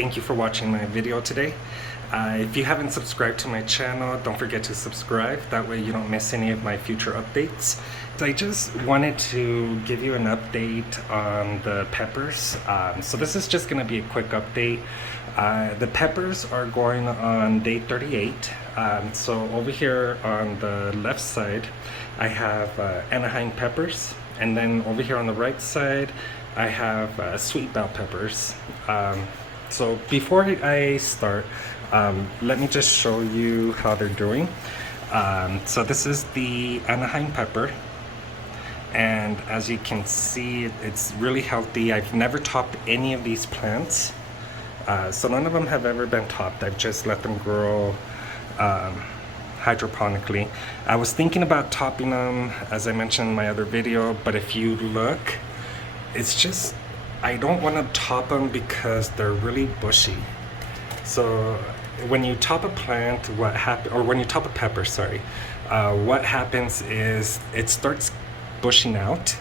thank you for watching my video today. If you haven't subscribed to my channel, don't forget to subscribe. That way you don't miss any of my future updates. I just wanted to give you an update on the peppers. So this is just going to be a quick update. The peppers are going on day 38. So over here on the left side, I have Anaheim peppers. And then over here on the right side, I have sweet bell peppers. So before I start, let me just show you how they're doing. So this is the Anaheim pepper. And as you can see, it's really healthy. I've never topped any of these plants. So none of them have ever been topped. I've just let them grow hydroponically. I was thinking about topping them, as I mentioned in my other video, but if you look, it's just, I don't want to top them because they're really bushy. So when you top a plant, what happens, or when you top a pepper, sorry, what happens is it starts bushing out.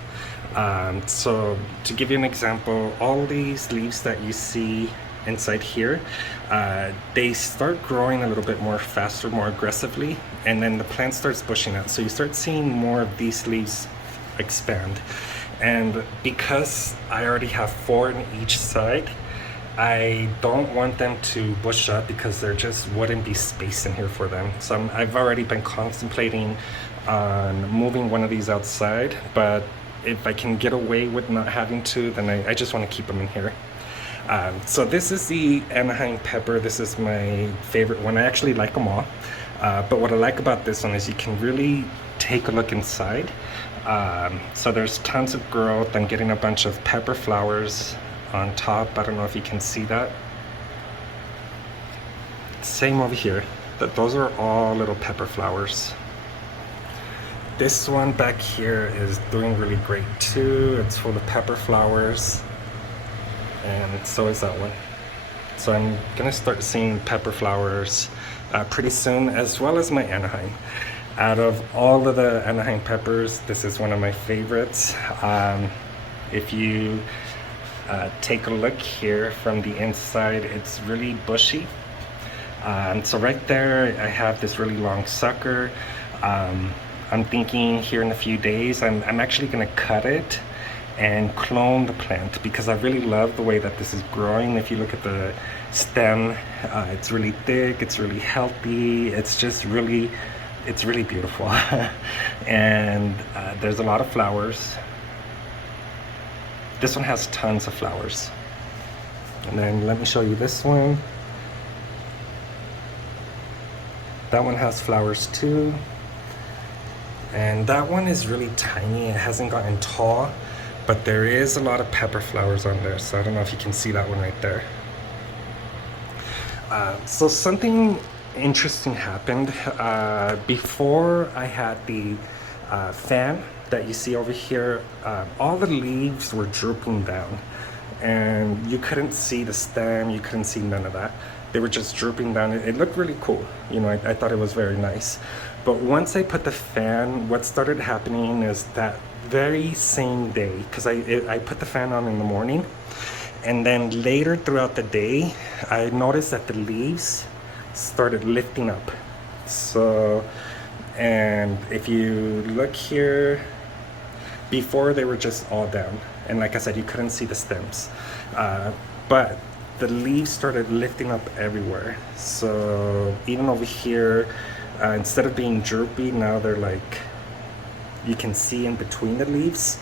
So to give you an example, all these leaves that you see inside here, they start growing a little bit more faster, more aggressively, and then the plant starts bushing out. So you start seeing more of these leaves expand. And because I already have 4 on each side, I don't want them to bush up because there just wouldn't be space in here for them. So I've already been contemplating on moving one of these outside, but if I can get away with not having to, then I just want to keep them in here. So this is the Anaheim pepper. This is my favorite one. I actually like them all. But what I like about this one is you can really take a look inside. So there's tons of growth. I'm getting a bunch of pepper flowers on top. I don't know if you can see that. Same over here. Those are all little pepper flowers. This one back here is doing really great too. It's full of pepper flowers. And so is that one. So I'm gonna start seeing pepper flowers pretty soon, as well as my Anaheim. Out of all of the Anaheim peppers, this is one of my favorites. If you take a look here from the inside, it's really bushy. So right there, I have this really long sucker. I'm thinking here in a few days, I'm actually gonna cut it and clone the plant because I really love the way that this is growing. If you look at the stem, it's really thick, it's really healthy, it's just really, it's really beautiful. And there's a lot of flowers. This one has tons of flowers. And then let me show you this one. That one has flowers too. And that one is really tiny, it hasn't gotten tall, but there is a lot of pepper flowers on there. So I don't know if you can see that one right there. So something interesting happened. Before I had the fan that you see over here, all the leaves were drooping down and you couldn't see the stem, you couldn't see none of that. They were just drooping down. It looked really cool. You know, I thought it was very nice. But once I put the fan, what started happening is that very same day, because I put the fan on in the morning, and then later throughout the day, I noticed that the leaves started lifting up. So, and if you look here, before they were just all down. And like I said, you couldn't see the stems. But the leaves started lifting up everywhere. So even over here, instead of being droopy, now they're like, you can see in between the leaves.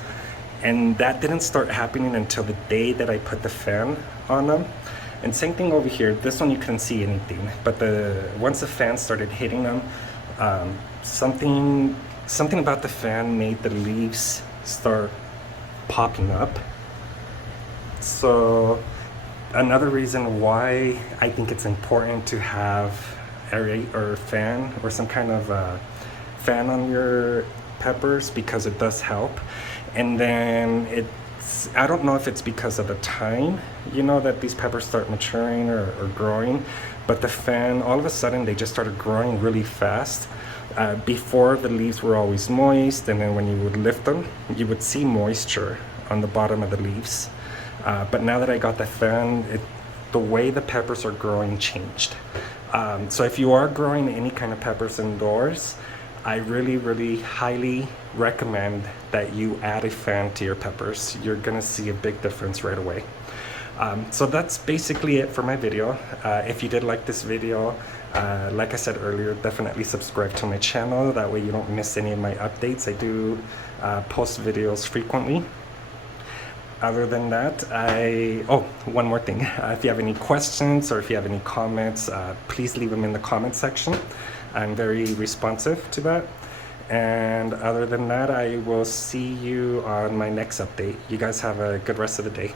And that didn't start happening until the day that I put the fan on them. And same thing over here. This one you couldn't see anything, but once the fan started hitting them, something about the fan made the leaves start popping up. So another reason why I think it's important to have aerate or fan or some kind of fan on your peppers, because it does help. And then I don't know if it's because of the time, you know, that these peppers start maturing or growing, but the fan, all of a sudden they just started growing really fast. Before, the leaves were always moist, and then when you would lift them, you would see moisture on the bottom of the leaves. But now that I got the fan, the way the peppers are growing changed. So if you are growing any kind of peppers indoors, I really highly recommend that you add a fan to your peppers. You're gonna see a big difference right away. So that's basically it for my video. If you did like this video, like I said earlier, definitely subscribe to my channel. That way you don't miss any of my updates. I do post videos frequently. Other than that, one more thing. If you have any questions or if you have any comments, please leave them in the comment section. I'm very responsive to that. And other than that, I will see you on my next update. You guys have a good rest of the day.